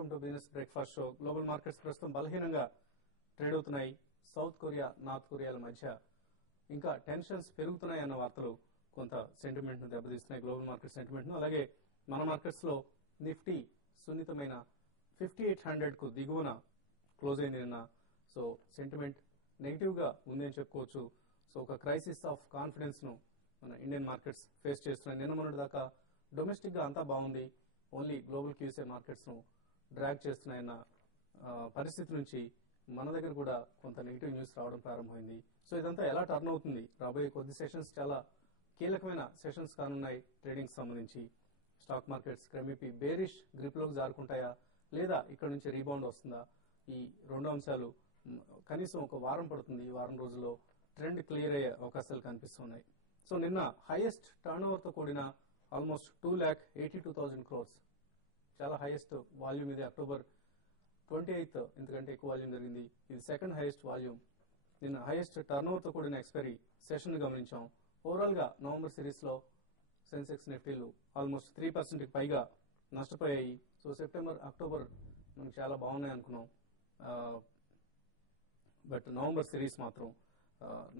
Welcome to business breakfast show. Global markets ప్రస్తుతం బలహీనంగా trade అవుతున్నాయి. సౌత్ కొరియా, నార్త్ కొరియాల మధ్య ఇంకా టెన్షన్స్ పెరుగుతున్నాయి అన్న వార్తలు కొంత సెంటిమెంట్ ను దెబ్బతీస్తున్నాయి, గ్లోబల్ మార్కెట్ సెంటిమెంట్ ను. అలాగే మన మార్కెట్స్ లో నిఫ్టీ సున్నితమైన 5800 కు దిగువన క్లోజ్ అయింది నిన్న. సో సెంటిమెంట్ నెగిటివ్ గా ఉంది అని చెప్పుకోవచ్చు. సో ఒక క్రైసిస్ ఆఫ్ కాన్ఫిడెన్స్ ను మన ఇండియన్ మార్కెట్స్ ఫేస్ చేస్తున్నాయి. నిన్న మొన్నటి దాకా డొమెస్టిక్ గా అంతా బాగుంది, ఓన్లీ గ్లోబల్ క్యూసే మార్కెట్స్ ను డ్రాగ్ చేస్తున్నాయన్న పరిస్థితి నుంచి మన దగ్గర కూడా కొంత నెగిటివ్ న్యూస్ రావడం ప్రారంభమైంది. సో ఇదంతా ఎలా టర్న్ అవుతుంది? రాబోయే కొద్ది సెషన్స్ చాలా కీలకమైన సెషన్స్ కానున్నాయి ట్రేడింగ్ సంబంధించి. స్టాక్ మార్కెట్స్ క్రమేపీ బేరిష్ గ్రిప్ లోకి జారుకుంటాయా, లేదా ఇక్కడ నుంచి రీబౌండ్ వస్తుందా? ఈ రెండు అంశాలు కనీసం ఒక వారం పడుతుంది. ఈ వారం రోజుల్లో ట్రెండ్ క్లియర్ అయ్యే అవకాశాలు కనిపిస్తున్నాయి. సో నిన్న హైయెస్ట్ టర్న్ ఓవర్ తో కూడిన ఆల్మోస్ట్ 2,82,000 crores, చాలా హైయెస్ట్ వాల్యూమ్ ఇది. అక్టోబర్ 28th ఇంతకంటే ఎక్కువ వాల్యూమ్ జరిగింది. ఇది సెకండ్ హైయెస్ట్ వాల్యూమ్. నిన్న హైయెస్ట్ టర్న్ ఓవర్ తో కూడిన ఎక్స్పైరీ సెషన్ గమనించాం. ఓవరాల్ గా నవంబర్ సిరీస్ లో సెన్సెక్స్ నిఫ్టీలు ఆల్మోస్ట్ 3% పైగా నష్టపోయాయి. సో సెప్టెంబర్, అక్టోబర్ మనకు చాలా బాగున్నాయి అనుకున్నాం, బట్ నవంబర్ సిరీస్ మాత్రం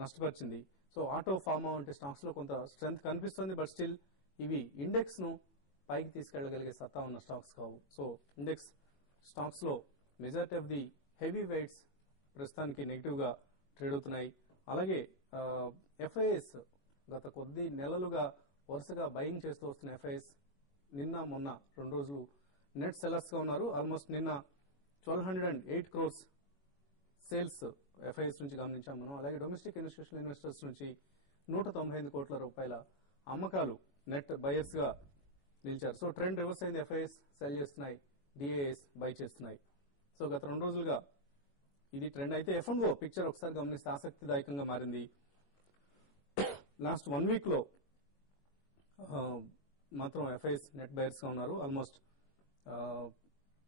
నష్టపరిచింది. సో ఆటో, ఫార్మా వంటి స్టాక్స్ లో కొంత స్ట్రెంత్ కనిపిస్తుంది, బట్ స్టిల్ ఇవి ఇండెక్స్ ను పైకి తీసుకెళ్లగలిగే సత్తా ఉన్న స్టాక్స్ కావు. సో ఇండెక్స్ స్టాక్స్ లో majority of the heavy weights ప్రస్తుతానికి నెగిటివ్ గా ట్రేడ్ అవుతున్నాయి. అలాగే ఎఫ్ఐఎస్ గత కొద్ది నెలలుగా వరుసగా బయింగ్ చేస్తూ వస్తున్న ఎఫ్ఐఎస్ నిన్న మొన్న 2 రోజులు నెట్ సెల్లర్స్ గా ఉన్నారు. ఆల్మోస్ట్ నిన్న 1,208 crores సేల్స్ ఎఫ్ఐఎస్ నుంచి గమనించాం మనం. అలాగే డొమెస్టిక్ ఇన్స్టిట్యూషనల్ ఇన్వెస్టర్స్ నుంచి 195 కోట్ల రూపాయల అమ్మకాలు నెట్ బయర్స్ గా నిలిచారు. సో ట్రెండ్ రివర్స్ అయింది. ఎఫ్ఐఎస్ సెల్ చేస్తున్నాయి, డిఐఎస్ బై చేస్తున్నాయి. సో గత 2 రోజులుగా ఇది ట్రెండ్. అయితే ఎఫ్ఎంఓ పిక్చర్ ఒకసారి గమనిస్తే ఆసక్తిదాయకంగా మారింది. లాస్ట్ 1 week లో మాత్రం ఎఫ్ఐఎస్ నెట్ బయర్స్ గా ఉన్నారు. ఆల్మోస్ట్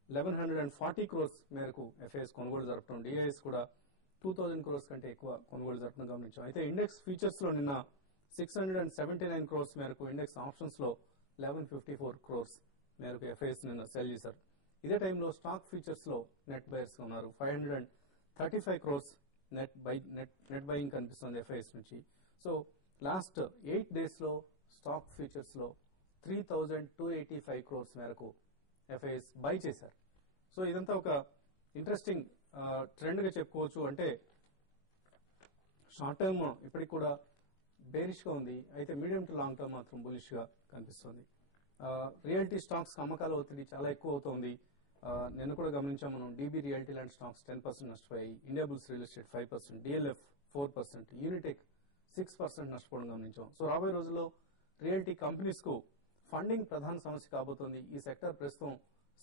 1,140 crores మేరకు ఎఫ్ఐఎస్ కొనుగోలు జరపడం, డిఐఎస్ కూడా 2,000 crores కంటే ఎక్కువ కొనుగోలు జరపడం గమనించాం. అయితే ఇండెక్స్ ఫీచర్స్ లో నిన్న 679 crores మేరకు, ఇండెక్స్ ఆప్షన్స్ లో 1,154 crores మేరకు ఎఫ్ఐఎస్ నిన్న సెల్ చేశారు. ఇదే టైంలో స్టాక్ ఫీచర్స్ లో నెట్ బయర్స్ గా ఉన్నారు. 535 crores నెట్ బయింగ్ కనిపిస్తుంది ఎఫ్ఐఎస్ నుంచి. సో లాస్ట్ 8 days లో స్టాక్ ఫీచర్స్ లో 3,285 crores మేరకు ఎఫ్ఐఎస్ బై చేశారు. సో ఇదంతా ఒక ఇంట్రెస్టింగ్ ట్రెండ్ గా చెప్పుకోవచ్చు. అంటే షార్ట్ టర్మ్ ఇప్పటికి కూడా బేరిష్ గా ఉంది, అయితే మీడియం టు లాంగ్ టర్మ్ మాత్రం బులిష్ గా కనిపిస్తుంది. రియాలిటీ స్టాక్స్ అమ్మకాల ఒత్తిడి చాలా ఎక్కువ అవుతోంది. నిన్న కూడా గమనించాం మనం. డీబీ రియాలిటీ లాంటి స్టాక్స్ 10% నష్టపోయాయి. India Bulls real estate 5%, DLF 4%, Unitech 6% నష్టపోవడం గమనించాం. సో రాబోయే రోజుల్లో రియాలిటీ కంపెనీస్ కు ఫండింగ్ ప్రధాన సమస్య కాబోతోంది. ఈ సెక్టర్ ప్రస్తుతం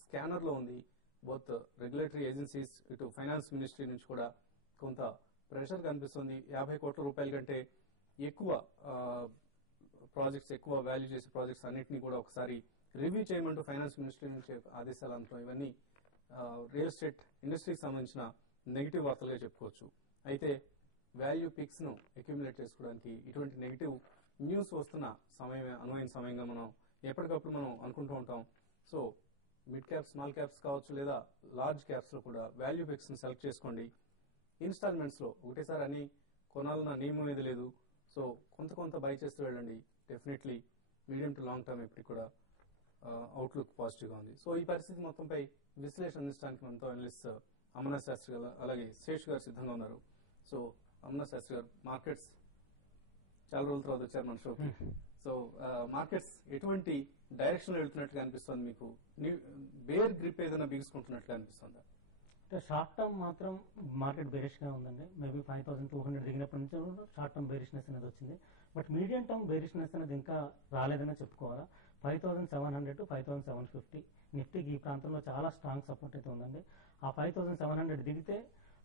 స్కానర్ లో ఉంది. బోత్ రెగ్యులేటరీ ఏజెన్సీస్, ఇటు ఫైనాన్స్ మినిస్ట్రీ నుంచి కూడా కొంత ప్రెషర్ కనిపిస్తుంది. 50 కోట్ల రూపాయల కంటే ఎక్కువ ప్రాజెక్ట్స్, ఎక్కువ వాల్యూ చేసే ప్రాజెక్ట్స్ అన్నింటినీ కూడా ఒకసారి రివ్యూ చేయమంటూ ఫైనాన్స్ మినిస్ట్రీ నుంచి ఆదేశాలు అందుతాం. ఇవన్నీ రియల్ ఎస్టేట్ ఇండస్ట్రీకి సంబంధించిన నెగిటివ్ వార్తలుగా చెప్పుకోవచ్చు. అయితే వాల్యూ పిక్స్ ను అక్యుములేట్ చేసుకోవడానికి ఇటువంటి నెగిటివ్ న్యూస్ వస్తున్న సమయమే అనువైన సమయంగా మనం ఎప్పటికప్పుడు మనం అనుకుంటూ ఉంటాం. So mid caps, small caps కావచ్చు, లేదా లార్జ్ క్యాప్స్ లో కూడా వాల్యూ పిక్స్ ను సెలెక్ట్ చేసుకోండి. ఇన్స్టాల్మెంట్స్ లో ఒకటేసారి అన్ని కొనాలన్న నియమం ఏది లేదు. సో కొంత కొంత బై చేస్తూ వెళ్ళండి. Definitely medium to long term ఇప్పటికి కూడా అవుట్లుక్ పాజిటివ్ గా ఉంది. సో ఈ పరిస్థితి మొత్తంపై విశ్లేషణ అందించడానికి మనతో అనలిస్ట్ అమర్నాథ్ శాస్త్రి గారు, అలాగే శేష్ గారు సిద్ధంగా ఉన్నారు. సో అమర్నాథ్ శాస్త్రి గారు, మార్కెట్స్ చాలా రోజుల తర్వాత వచ్చారు మన షోకి. సో మార్కెట్స్ ఎటువంటి డైరెక్షన్ లో వెళ్తున్నట్టుగా అనిపిస్తుంది మీకు? బేర్ గ్రిప్ ఏదైనా బిగుసుకుంటున్నట్టుగా అనిపిస్తుందా? అంటే షార్ట్ టర్మ్ మాత్రం మార్కెట్ బేరిష్ గా ఉందండి. మేబీ 5,200 దిగినప్పటి నుంచి షార్ట్ టర్మ్ బేరిష్నెస్ అనేది వచ్చింది. బట్ మీడియం టర్మ్ బేరిష్నెస్ అనేది ఇంకా రాలేదనే చెప్పుకోవాలా. 5,700 to 5,750 నిఫ్టీకి ఈ ప్రాంతంలో చాలా స్ట్రాంగ్ సపోర్ట్ అయితే ఉందండి. ఆ 5,700 దిగితే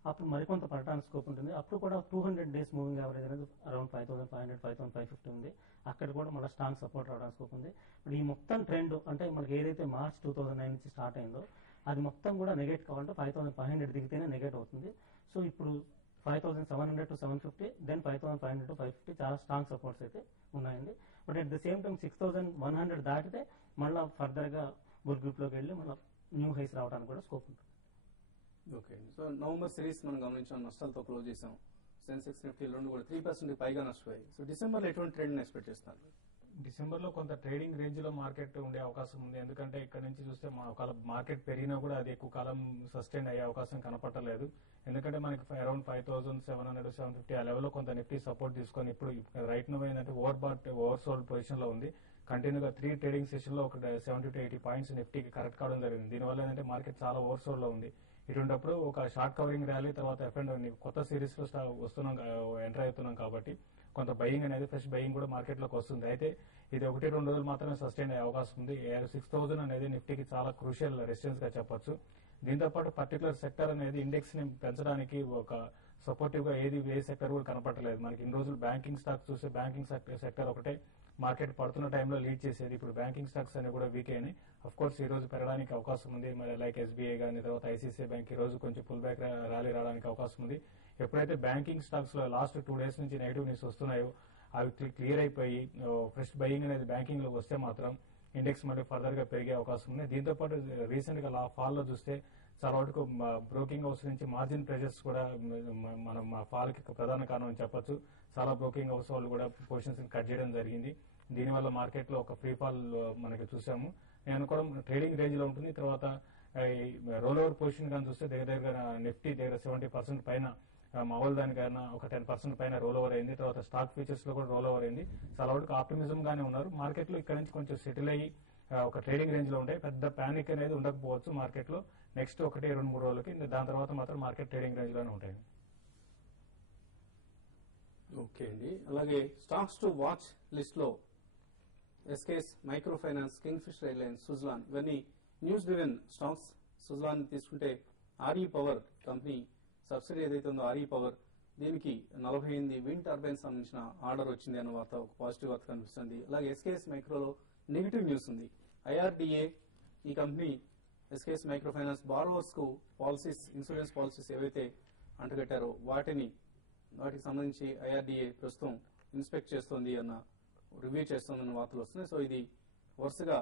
అప్పుడు మరికొంత పడటానికి స్కోప్ ఉంటుంది. అప్పుడు కూడా 200 days మూవింగ్ యావరేజ్ అనేది అరౌండ్ 5,500, 5,550 ఉంది. అక్కడ కూడా మళ్ళీ స్ట్రాంగ్ సపోర్ట్ రావడానికి స్కోప్ ఉంది. ఇప్పుడు ఈ మొత్తం ట్రెండ్ అంటే మనకి ఏదైతే మార్చ్ 2009 నుంచి స్టార్ట్ అయిందో అది మొత్తం కూడా నెగెట్ కావాలంటే 5,500 దిగితేనే నెగెట్ అవుతుంది. సో ఇప్పుడు 5,700 to 750, దెన్ 5,500 to 550 చాలా స్ట్రాంగ్ సపోర్ట్స్ అయితే ఉన్నాయండి. But at the same time 6,100 దాటితే మళ్ళీ ఫర్దర్ గా బుల్ గ్రూప్ లోకి వెళ్ళి మళ్ళీ న్యూ హైస్ రావడానికి కూడా స్కోప్ ఉంటుంది. ఓకే, సో నవంబర్ సిరీస్ మనం గమనించాం, నష్టాలతో క్లోజ్ చేసాం. సెన్సెక్స్ నిఫ్టీ రెండు కూడా 3% పైగా నష్టపోయాయి. సో డిసెంబర్లో ఎటువంటి ట్రెండ్ ఎక్స్పెక్ట్ చేస్తున్నారు? డిసెంబర్ లో కొంత ట్రేడింగ్ రేంజ్ లో మార్కెట్ ఉండే అవకాశం ఉంది. ఎందుకంటే ఇక్కడ నుంచి చూస్తే ఒకవేళ మార్కెట్ పెరిగినా కూడా అది ఎక్కువ కాలం సస్టైన్ అయ్యే అవకాశం కనపడలేదు. ఎందుకంటే మనకి అరౌండ్ 5700 750 ఆ లెవెల్లో కొంత నిఫ్టీ సపోర్ట్ తీసుకొని ఇప్పుడు రైట్ నో ఏంటంటే ఓవర్ సోల్డ్ పొజిషన్ లో ఉంది. కంటిన్యూగా 3 ట్రేడింగ్ సెషన్ లో ఒక 70 to 80 పాయింట్స్ నిఫ్టీకి కరెక్ట్ కావడం జరిగింది. దీనివల్ల ఏంటంటే మార్కెట్ చాలా ఓవర్ సోల్డ్ లో ఉంది. ఇటువంటిప్పుడు ఒక షార్ట్ కవరింగ్ ర్యాలీ తర్వాత కొత్త సిరీస్ లో వస్తున్నాం, ఎంటర్ అవుతున్నాం కాబట్టి కొంత బయింగ్ అనేది ఫ్రెష్ బయింగ్ కూడా మార్కెట్ లోకి వస్తుంది. అయితే ఇది 1-2 రోజులు మాత్రమే సస్టైన్ అయ్యే అవకాశం ఉంది. 6000 అనేది నిఫ్టీకి చాలా క్రూషియల్ రెసిస్టెన్స్ గా చెప్పొచ్చు. దీంతో పాటు పర్టికులర్ సెక్టర్ అనేది ఇండెక్స్ ని పెంచడానికి ఒక సపోర్టివ్ గా ఏ సెక్టర్ కూడా కనపడలేదు. మనకి ఇన్ని రోజులు బ్యాంకింగ్ స్టాక్స్ చూస్తే బ్యాంకింగ్ సెక్టర్ ఒకటే మార్కెట్ పడుతున్న టైంలో లీడ్ చేసేది. ఇప్పుడు బ్యాంకింగ్ స్టాక్స్ అనేవి కూడా వీక్ అయినాయి. అఫ్ కోర్స్ ఈ రోజు పెరగడానికి అవకాశం ఉంది. మరి లైక్ ఎస్బీఐ కానీ తర్వాత ఐసీసీఐ బ్యాంక్ ఈ రోజు కొంచెం పుల్ బ్యాక్ ర్యాలీ రావడానికి అవకాశం ఉంది. ఎప్పుడైతే బ్యాంకింగ్ స్టాక్స్ లో లాస్ట్ 2 days నుంచి నెగిటివ్ న్యూస్ వస్తున్నాయో అవి క్లియర్ అయిపోయి ఫ్రెష్ బయింగ్ అనేది బ్యాంకింగ్ లో వస్తే మాత్రం ఇండెక్స్ మళ్ళీ ఫర్దర్ గా పెరిగే అవకాశం ఉంది. దీంతో పాటు రీసెంట్ గా ఫాల్ లో చూస్తే చాలా వరకు బ్రోకింగ్ హౌస్ నుంచి మార్జిన్ ప్రెషర్స్ కూడా మనం ఫాల్ కి ప్రధాన కారణం అని చెప్పొచ్చు. చాలా బ్రోకింగ్ హౌస్ వాళ్ళు కూడా పొజిషన్స్ కట్ చేయడం జరిగింది. దీనివల్ల మార్కెట్ లో ఒక ఫ్రీ ఫాల్ మనకి చూసాము. నేను కూడా ట్రేడింగ్ రేంజ్ లో ఉంటుంది. తర్వాత రోల్ ఓవర్ పొజిషన్ కానీ చూస్తే దగ్గర నిఫ్టీ దగ్గర 70% పైన మామూలు దానికైనా ఒక 10% పైన రోల్ ఓవర్ అయింది. తర్వాత స్టాక్ ఫ్యూచర్స్ లో కూడా రోల్ ఓవర్ అయింది. చాలా వరకు ఆప్టిమిజం గానే ఉన్నారు. మార్కెట్ లో ఇక్కడ నుంచి కొంచెం సెటిల్ అయ్యి ఒక ట్రేడింగ్ రేంజ్ లో ఉంటాయి. పెద్ద ప్యానిక్ అనేది ఉండకపోవచ్చు మార్కెట్ లో నెక్స్ట్ 1-2-3 రోజులకి. దాని తర్వాత మాత్రం మార్కెట్ ట్రేడింగ్ రేంజ్ లోనే ఉంటాయి. ఓకే అండి, అలాగే స్టాక్స్ టు వాచ్ లిస్ట్ లో SKS micro finance, Kingfisher airlines, Suzlon ఇవన్నీ న్యూస్ డ్రివెన్ స్టాక్స్. సుజలాన్ తీసుకుంటే ఆర్ఈ పవర్ కంపెనీ సబ్సిడీ ఏదైతే ఉందో ఆర్ఈ పవర్, దీనికి 48 విండ్ టర్బైన్స్ సంబంధించిన ఆర్డర్ వచ్చింది అన్న వార్త, ఒక పాజిటివ్ వార్త కనిపిస్తుంది. అలాగే ఎస్కేఎస్ మైక్రోలో నెగిటివ్ న్యూస్ ఉంది. ఐఆర్డిఏ ఈ company SKS micro finance borrowers కు పాలసీస్, ఇన్సూరెన్స్ పాలసీస్ ఏవైతే అంటగట్టారో వాటికి సంబంధించి ఐఆర్డిఏ ప్రస్తుతం ఇన్స్పెక్ట్ చేస్తోంది అన్న, రివ్యూ చేస్తోందన్న వార్తలు వస్తున్నాయి. సో ఇది వరుసగా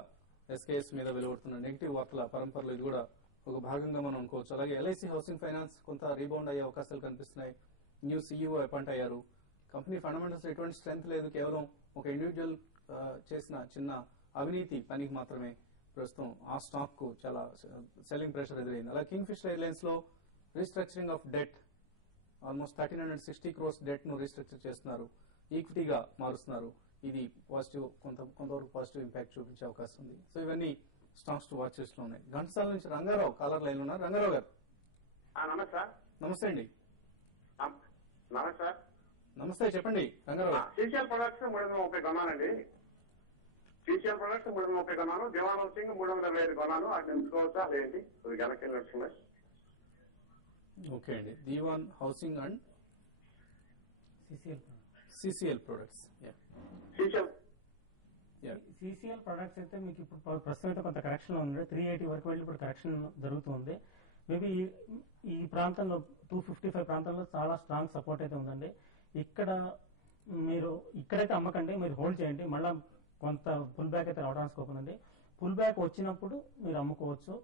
ఎస్కేఎస్ మీద వెలువడుతున్న నెగిటివ్ వార్తల పరంపరలో ఇది కూడా ఒక భాగంగా మనం అనుకోవచ్చు. అలాగే ఎల్ఐసి హౌసింగ్ ఫైనాన్స్ కొంత రీబౌండ్ అయ్యే అవకాశాలు కనిపిస్తున్నాయి. న్యూ సీఈఓ అపాయింట్ అయ్యారు. కంపెనీ ఫండమెంటల్స్ ఎటువంటి స్ట్రెంత్ లేదు, కేవలం ఒక ఇండివిజువల్ చేసిన చిన్న అవినీతి పనికి మాత్రమే ప్రస్తుతం ఆ స్టాక్ కు చాలా సెల్లింగ్ ప్రెషర్ ఎదురైంది. అలాగే కింగ్ ఫిషర్ ఎయిర్లైన్స్ లో restructuring of debt, almost 1360 crores debt ను రీస్ట్రక్చర్ చేస్తున్నారు, ఈక్విటీగా మారుస్తున్నారు. ఇది పాజిటివ్, కొంతవరకు పాజిటివ్ ఇంపాక్ట్ చూపించే అవకాశం ఉంది. సో ఇవన్నీ స్టాక్స్ టు వాచ్ లిస్ట్ లో ఉన్నాయి. ఘంటసాల నుంచి రంగారావు కాలర్ లైన్ ఉన్నారు. రంగారావు గారు నమస్తే అండి. నమస్తే, చెప్పండి రంగారావు గారు. CCL products 330 కొన్నానండి. సీసీఎల్ ప్రొడక్ట్స్ 330 కొన్నాను. దివాన్ హౌసింగ్ 325 కొన్నాను. అది ఎంచుకోవచ్చా అదేంటి వెనక్కి నడుస్తున్నాయి? ఓకే అండి, Dewan housing and CCL products. CCL products అయితే మీకు ఇప్పుడు ప్రస్తుతం అయితే కొంత కరెక్షన్ ఉంది. 380 వరకు వెళ్ళి ఇప్పుడు కరెక్షన్ జరుగుతుంది. మేబీ ఈ ప్రాంతంలో 255 ప్రాంతంలో చాలా స్ట్రాంగ్ సపోర్ట్ అయితే ఉందండి. ఇక్కడ మీరు ఇక్కడైతే అమ్మకండి, మీరు హోల్డ్ చేయండి. మళ్ళీ కొంత పుల్ బ్యాక్ అయితే రావడానికి స్కోప్ ఉందండి. పుల్ బ్యాక్ వచ్చినప్పుడు మీరు అమ్ముకోవచ్చు.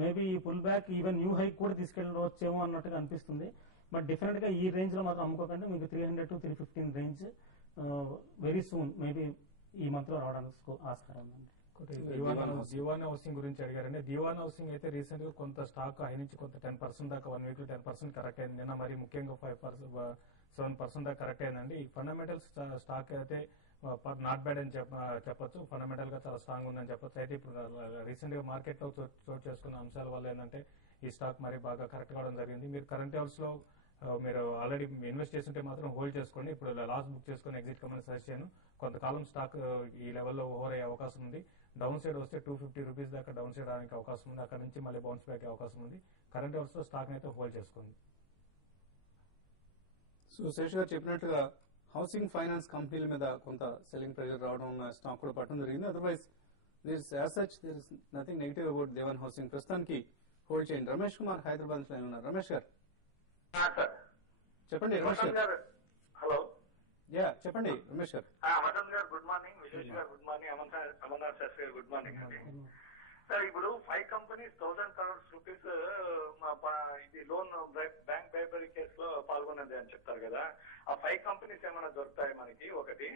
మేబీ ఈ pull back even new hike కూడా తీసుకెళ్ళవచ్చేమో అన్నట్టుగా అనిపిస్తుంది. బట్ డెఫినెట్ గా ఈ రేంజ్ లో మాత్రం అమ్ముకోకండి. మీకు 300 to 315 range very soon maybe ఈ మంత్ లో రావడానికి ఆస్కారం ఉందండి. దివాన్ హౌసింగ్ గురించి అడిగారండి. దివాన్ హౌసింగ్ అయితే రీసెంట్ గా కొంత స్టాక్ హై నుంచి కొంత 10% దాకా 1 వీక్ లో 10% కరెక్ట్ అయింది. నిన్న మరి ముఖ్యంగా 7% దాకా కరెక్ట్ అయిందండి. ఈ ఫండమెంటల్స్ స్టాక్ అయితే నాట్ బ్యాడ్ అని చెప్పొచ్చు. ఫండమెంటల్ గా చాలా స్ట్రాంగ్ ఉందని చెప్పొచ్చు. అయితే ఇప్పుడు రీసెంట్ గా మార్కెట్ లో చోటు చేసుకున్న అంశాల వల్ల ఏంటంటే ఈ స్టాక్ మరి బాగా కరెక్ట్ కావడం జరిగింది. మీరు కరెంట్ అవర్స్ లో మీరు ఆల్రెడీ ఇన్వెస్ట్ చేస్తుంటే మాత్రం హోల్డ్ చేసుకోండి. ఇప్పుడు లాస్ బుక్ చేసుకుని ఎగ్జిట్ కమని సజెస్ట్ చేయను. కొంతకాలం స్టాక్ ఈ లెవెల్లో ఓవర్ అయ్యే అవకాశం ఉంది. డౌన్ సైడ్ వస్తే 250 రూపీస్ దాకా డౌన్ సైడ్ రావడానికి అవకాశం ఉంది. అక్కడ నుంచి మళ్ళీ బౌన్స్ బ్యాక్ అవకాశం ఉంది. కరెంట్ అవర్స్ లో స్టాక్ అయితే హోల్డ్ చేసుకోండి. సో శేష్ గారు చెప్పినట్టుగా హౌసింగ్ ఫైనాన్స్ కంపెనీల మీద కొంత సెల్లింగ్ ప్రెషర్ రావడం స్టాక్ కూడా పట్టడం జరిగింది. Otherwise there is nothing negative about Dewan Housing. ప్రస్తుతానికి హోల్డ్ చేయండి. రమేష్ కుమార్ హైదరాబాద్ నుంచి ఉన్నారు. రమేష్ గారు చెప్పండి. రమేష్ గారు హలో. చెప్పండి రమేష్ గారు. మదన్ గారు గుడ్ మార్నింగ్, విజేష్ గారు గుడ్ మార్నింగ్, అమర్నాథ్ శాస్త్రి గారు గుడ్ మార్నింగ్ అండి. సార్ ఇప్పుడు 5 కంపెనీస్ 1000 crores రూపీస్ ఇది లోన్ బ్యాంక్ బైబరీ కేసులో పాల్గొన్నది అని చెప్తారు కదా, ఆ 5 కంపెనీస్ ఏమైనా దొరుకుతాయి మనకి? ఒకటి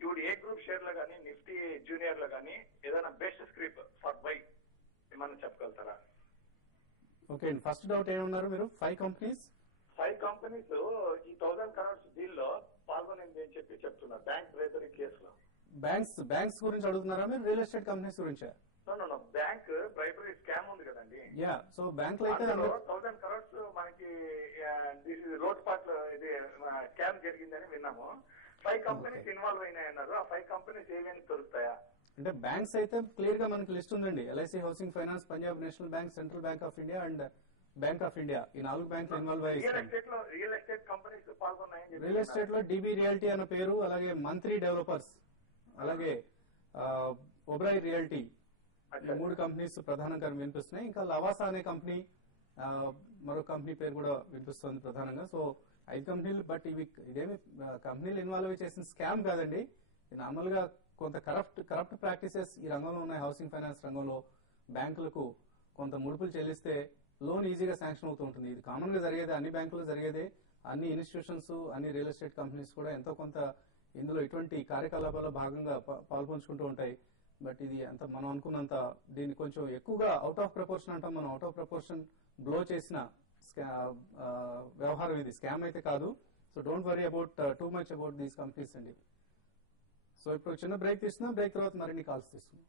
ఇప్పుడు ఏ గ్రూప్ షేర్ లో కానీ నిఫ్టీ జూనియర్ లో కానీ ఏదైనా బెస్ట్ స్క్రిప్ ఫర్ బై ఏమైనా చెప్పగలుగుతారా? ఓకే అండి, ఫస్ట్ డౌట్ ఏమన్నారు మీరు? 5 కంపెనీస్ ఈ 1000 crores డీల్ లో పాల్గొనింది అని చెప్పి చెప్తున్నారు బ్యాంక్ బైబరీ కేసులో. బ్యాంక్స్ గురించి అడుగుతున్నారా మీరు, రియల్ ఎస్టేట్ కంపెనీస్ గురించా? బ్యాంక్ బ్రైబరీ స్కామ్ ఉంది కదండి. యా, సో బ్యాంక్ లో అయితే 1000 crores మనకి రోడ్ పార్ట్ లో ఇది స్కామ్ జరిగిందని విన్నాము. 5 కంపెనీస్ ఇన్వాల్వ్ అయినాయన్నారు. ఆ 5 కంపెనీస్ ఏమేమి దొరుకుతాయా? అంటే బ్యాంక్స్ అయితే క్లియర్ గా మనకి లిస్ట్ ఉందండి. LIC housing finance, Punjab national bank, central bank of India and bank of India, ఈ 4 బ్యాంకులు ఇన్వాల్వ్ అయ్యాయి. రియల్ ఎస్టేట్ కంపెనీస్ పాల్గొన్నాయని రియల్ ఎస్టేట్ లో డిబి రియాలిటీ అన్న పేరు, అలాగే మంత్రి డెవలపర్స్, అలాగే ఒబ్రాయ్ రియాలిటీ, ఈ 3 కంపెనీస్ ప్రధానంగా వినిపిస్తున్నాయి. ఇంకా లవాసా అనే కంపెనీ, మరో కంపెనీ పేరు కూడా వినిపిస్తుంది ప్రధానంగా. సో 5 కంపెనీలు. బట్ ఇదేమి కంపెనీలు ఇన్వాల్వ్ అయ్యి చేసిన స్కామ్ కాదండి. ఇది నార్మల్ గా కొంత కరప్ట్ ప్రాక్టీసెస్ ఈ రంగంలో ఉన్నాయి. హౌసింగ్ ఫైనాన్స్ రంగంలో బ్యాంకులకు కొంత ముడుపులు చెల్లిస్తే లోన్ ఈజీగా శాంక్షన్ అవుతూ ఉంటుంది. ఇది కామన్ గా జరిగేది, అన్ని బ్యాంకులు జరిగేది. అన్ని ఇన్స్టిట్యూషన్స్, అన్ని రియల్ ఎస్టేట్ కంపెనీస్ కూడా ఎంతో కొంత ఇందులో ఇటువంటి కార్యకలాపాల్లో భాగంగా పాల్పంచుకుంటూ ఉంటాయి. బట్ ఇది అంత మనం అనుకున్నంత దీన్ని కొంచెం ఎక్కువగా అవుట్ ఆఫ్ ప్రపోర్షన్ అంటాం మనం, అవుట్ ఆఫ్ ప్రపోర్షన్ బ్లో చేసిన వ్యవహారం ఇది, స్కామ్ అయితే కాదు. So don't worry about too much about these companies అండి. సో ఇప్పుడు చిన్న బ్రేక్ తీసుకున్నాం. బ్రేక్ తర్వాత మరిన్ని కాల్స్ తీసుకున్నాం.